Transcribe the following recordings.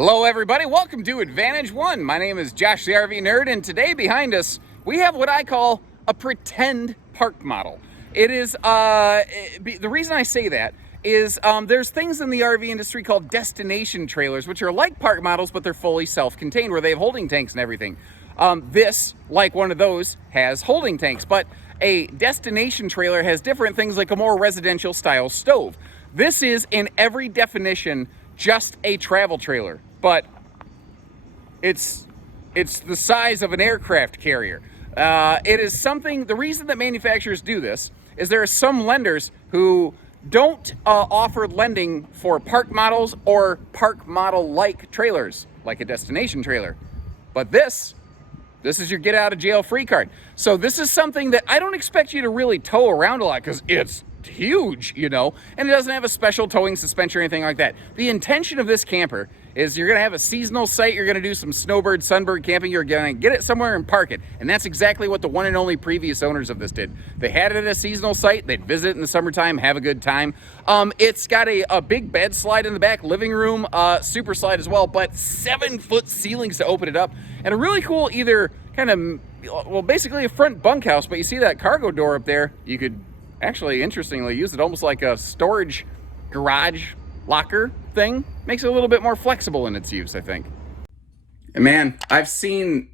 Hello everybody, welcome to Advantage One. My name is Josh the RV Nerd, and today behind us we have what I call a pretend park model. It is, the reason I say that is there's things in the RV industry called destination trailers, which are like park models, but they're fully self-contained, where they have holding tanks and everything. This, like one of those, has holding tanks, but a destination trailer has different things, like a more residential style stove. This is, in every definition, just a travel trailer, but it's the size of an aircraft carrier. It is something, the reason that manufacturers do this is there are some lenders who don't offer lending for park models or park model-like trailers, like a destination trailer. But this is your get out of jail free card. So this is something that I don't expect you to really tow around a lot, because it's huge, you know, and it doesn't have a special towing suspension or anything like that. The intention of this camper is you're going to have a seasonal site, you're going to do some snowbird, sunbird camping, you're going to get it somewhere and park it. And that's exactly what the one and only previous owners of this did. They had it at a seasonal site, they'd visit in the summertime, have a good time. It's got a big bed slide in the back, living room, super slide as well, but 7-foot ceilings to open it up, and a really cool either kind of, well, basically a front bunkhouse, but you see that cargo door up there, you could actually, interestingly, use it almost like a storage garage locker thing. Makes it a little bit more flexible in its use, I think. And man, I've seen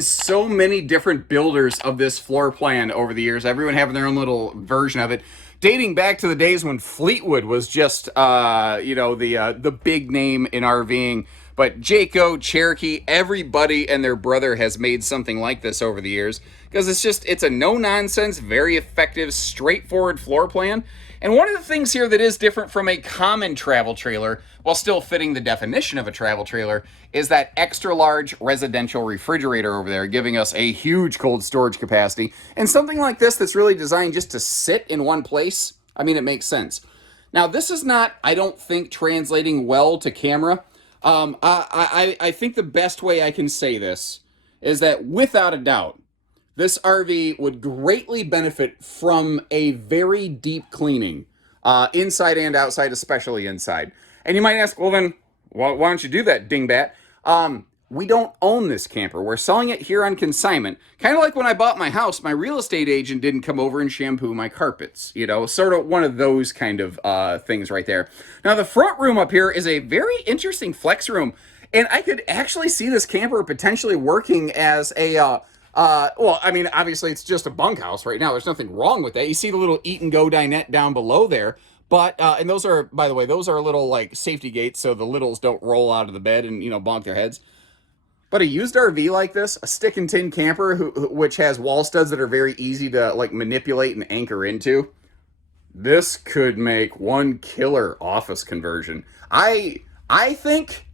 so many different builders of this floor plan over the years. Everyone having their own little version of it, dating back to the days when Fleetwood was just the big name in RVing. But Jayco, Cherokee, everybody and their brother has made something like this over the years, because it's a no-nonsense, very effective, straightforward floor plan. And one of the things here that is different from a common travel trailer, while still fitting the definition of a travel trailer, is that extra large residential refrigerator over there, giving us a huge cold storage capacity. And something like this that's really designed just to sit in one place, I mean, it makes sense. Now, this is not, I don't think, translating well to camera. I think the best way I can say this is that, without a doubt, this RV would greatly benefit from a very deep cleaning, inside and outside, especially inside. And you might ask, well then, why don't you do that, dingbat? We don't own this camper. We're selling it here on consignment. Kind of like when I bought my house, my real estate agent didn't come over and shampoo my carpets. You know, sort of one of those kind of things right there. Now, the front room up here is a very interesting flex room. And I could actually see this camper potentially working as a, well, I mean, obviously it's just a bunkhouse right now. There's nothing wrong with that. You see the little eat and go dinette down below there. But, and those are, by the way, those are little like safety gates so the littles don't roll out of the bed and, you know, bonk their heads. But a used RV like this, a stick and tin camper, which has wall studs that are very easy to like manipulate and anchor into, this could make one killer office conversion. I think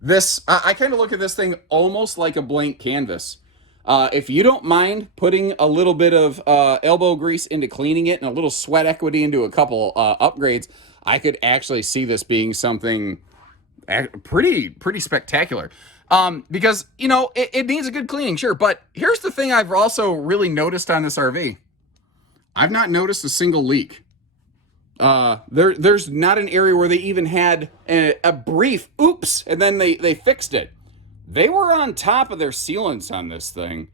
this, I kind of look at this thing almost like a blank canvas. If you don't mind putting a little bit of elbow grease into cleaning it and a little sweat equity into a couple upgrades, I could actually see this being something pretty spectacular. Because, you know, it needs a good cleaning, sure. But here's the thing I've also really noticed on this RV. I've not noticed a single leak. There's not an area where they even had a brief oops, and then they fixed it. They were on top of their sealants on this thing,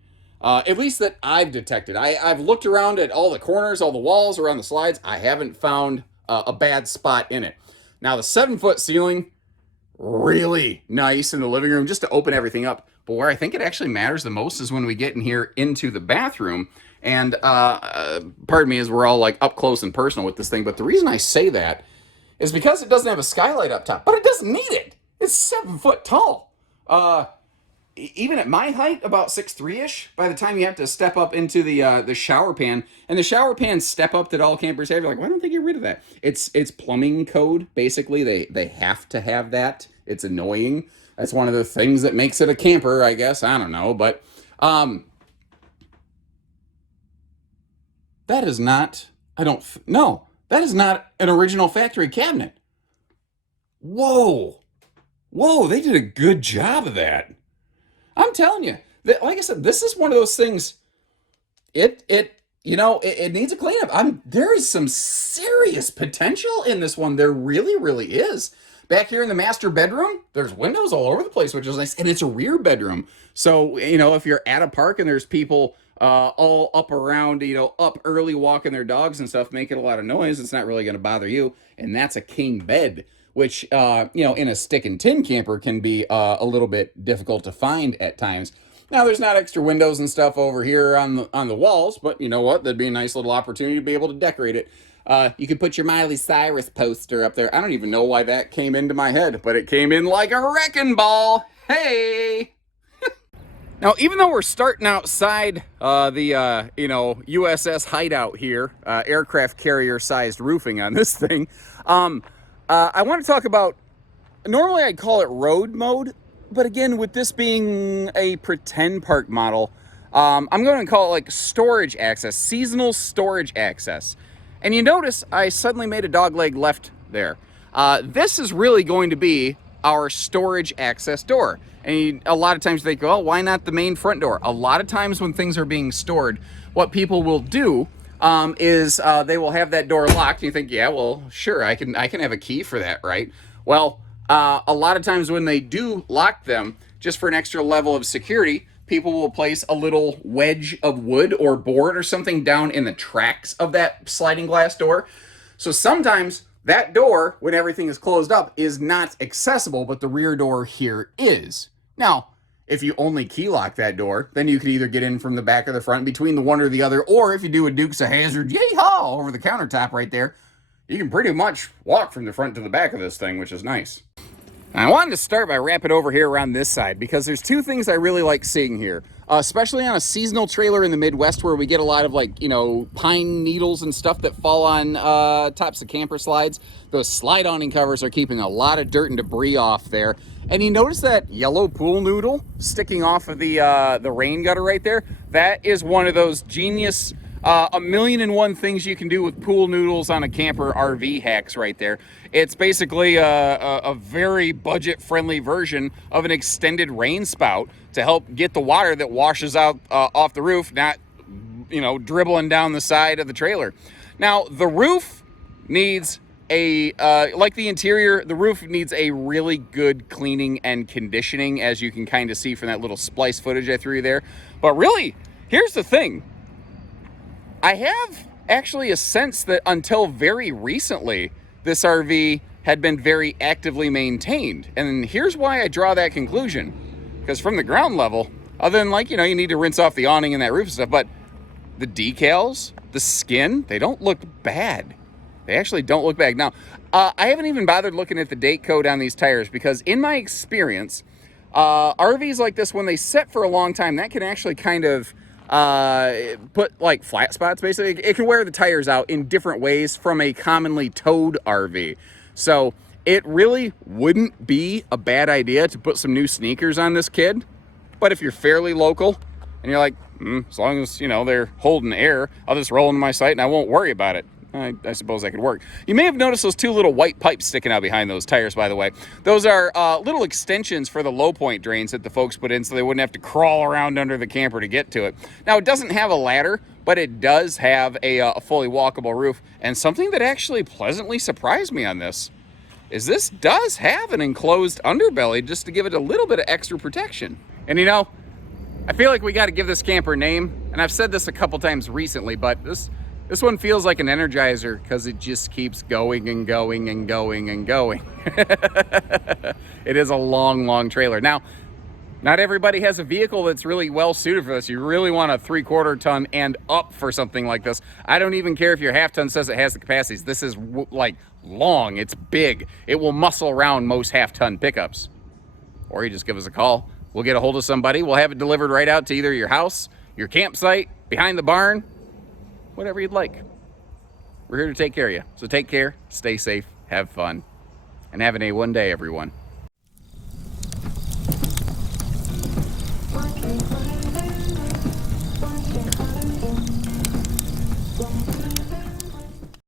at least that I've detected. I've looked around at all the corners, all the walls, around the slides. I haven't found a bad spot in it. Now, the 7-foot ceiling, really nice in the living room just to open everything up. But where I think it actually matters the most is when we get in here into the bathroom. And pardon me, as we're all like up close and personal with this thing. But the reason I say that is because it doesn't have a skylight up top. But it doesn't need it. It's 7 foot tall. Even at my height, about 6'3"-ish, by the time you have to step up into the shower pan, and the shower pan step up that all campers have, you're like, why don't they get rid of that? It's plumbing code, basically. They have to have that. It's annoying. That's one of the things that makes it a camper, I guess. I don't know, but that is not, that is not an original factory cabinet. Whoa, they did a good job of that. I'm telling you, like I said, this is one of those things. It needs a cleanup. There is some serious potential in this one. There really, really is. Back here in the master bedroom, there's windows all over the place, which is nice, and it's a rear bedroom. So, you know, if you're at a park and there's people all up around, you know, up early walking their dogs and stuff, making a lot of noise, it's not really going to bother you. And that's a king bed, which, you know, in a stick and tin camper can be a little bit difficult to find at times. Now, there's not extra windows and stuff over here on the walls, but you know what? That'd be a nice little opportunity to be able to decorate it. You could put your Miley Cyrus poster up there. I don't even know why that came into my head, but it came in like a wrecking ball. Hey! Now, even though we're starting outside the, you know, USS Hideout here, aircraft carrier-sized roofing on this thing, I want to talk about, normally I'd call it road mode, but again, with this being a pretend park model, I'm going to call it like storage access, seasonal storage access. And you notice I suddenly made a dogleg left there. This is really going to be our storage access door. And a lot of times they go, oh, why not the main front door? A lot of times when things are being stored, what people will do is they will have that door locked. And you think, yeah, well, sure, I can have a key for that, right? Well, a lot of times when they do lock them, just for an extra level of security, people will place a little wedge of wood or board or something down in the tracks of that sliding glass door. So sometimes that door, when everything is closed up, is not accessible, but the rear door here is. Now, if you only key lock that door, then you could either get in from the back or the front, between the one or the other, or if you do a Dukes of Hazzard, yee-haw, over the countertop right there, you can pretty much walk from the front to the back of this thing, which is nice. I wanted to start by wrapping over here around this side because there's two things I really like seeing here, especially on a seasonal trailer in the Midwest where we get a lot of, like, you know, pine needles and stuff that fall on tops of camper slides. Those slide awning covers are keeping a lot of dirt and debris off there. And you notice that yellow pool noodle sticking off of the rain gutter right there? That is one of those genius 1,000,001 things you can do with pool noodles on a camper RV hacks right there. It's basically a very budget-friendly version of an extended rain spout to help get the water that washes out off the roof, not, you know, dribbling down the side of the trailer. Now, the roof needs like the interior, the roof needs a really good cleaning and conditioning, as you can kind of see from that little splice footage I threw you there. But really, here's the thing. I have actually a sense that until very recently, this RV had been very actively maintained. And here's why I draw that conclusion. Because from the ground level, other than, like, you know, you need to rinse off the awning and that roof and stuff, but the decals, the skin, they don't look bad. They actually don't look bad. Now, I haven't even bothered looking at the date code on these tires because in my experience, RVs like this, when they sit for a long time, that can actually kind of put like flat spots. Basically, it can wear the tires out in different ways from a commonly towed RV. So it really wouldn't be a bad idea to put some new sneakers on this kid. But if you're fairly local and you're like, as long as, you know, they're holding air, I'll just roll into my site and I won't worry about it. I suppose that could work. You may have noticed those two little white pipes sticking out behind those tires, by the way. Those are little extensions for the low point drains that the folks put in so they wouldn't have to crawl around under the camper to get to it. Now, it doesn't have a ladder, but it does have a fully walkable roof. And something that actually pleasantly surprised me on this is this does have an enclosed underbelly just to give it a little bit of extra protection. And, you know, I feel like we got to give this camper a name. And I've said this a couple times recently, but this one feels like an Energizer because it just keeps going and going and going and going. It is a long, long trailer. Now, not everybody has a vehicle that's really well suited for this. You really want a 3/4 ton and up for something like this. I don't even care if your half ton says it has the capacities. This is like long, it's big. It will muscle around most half ton pickups. Or you just give us a call. We'll get a hold of somebody. We'll have it delivered right out to either your house, your campsite, behind the barn, whatever you'd like. We're here to take care of you. So take care, stay safe, have fun, and have an A1 day, everyone.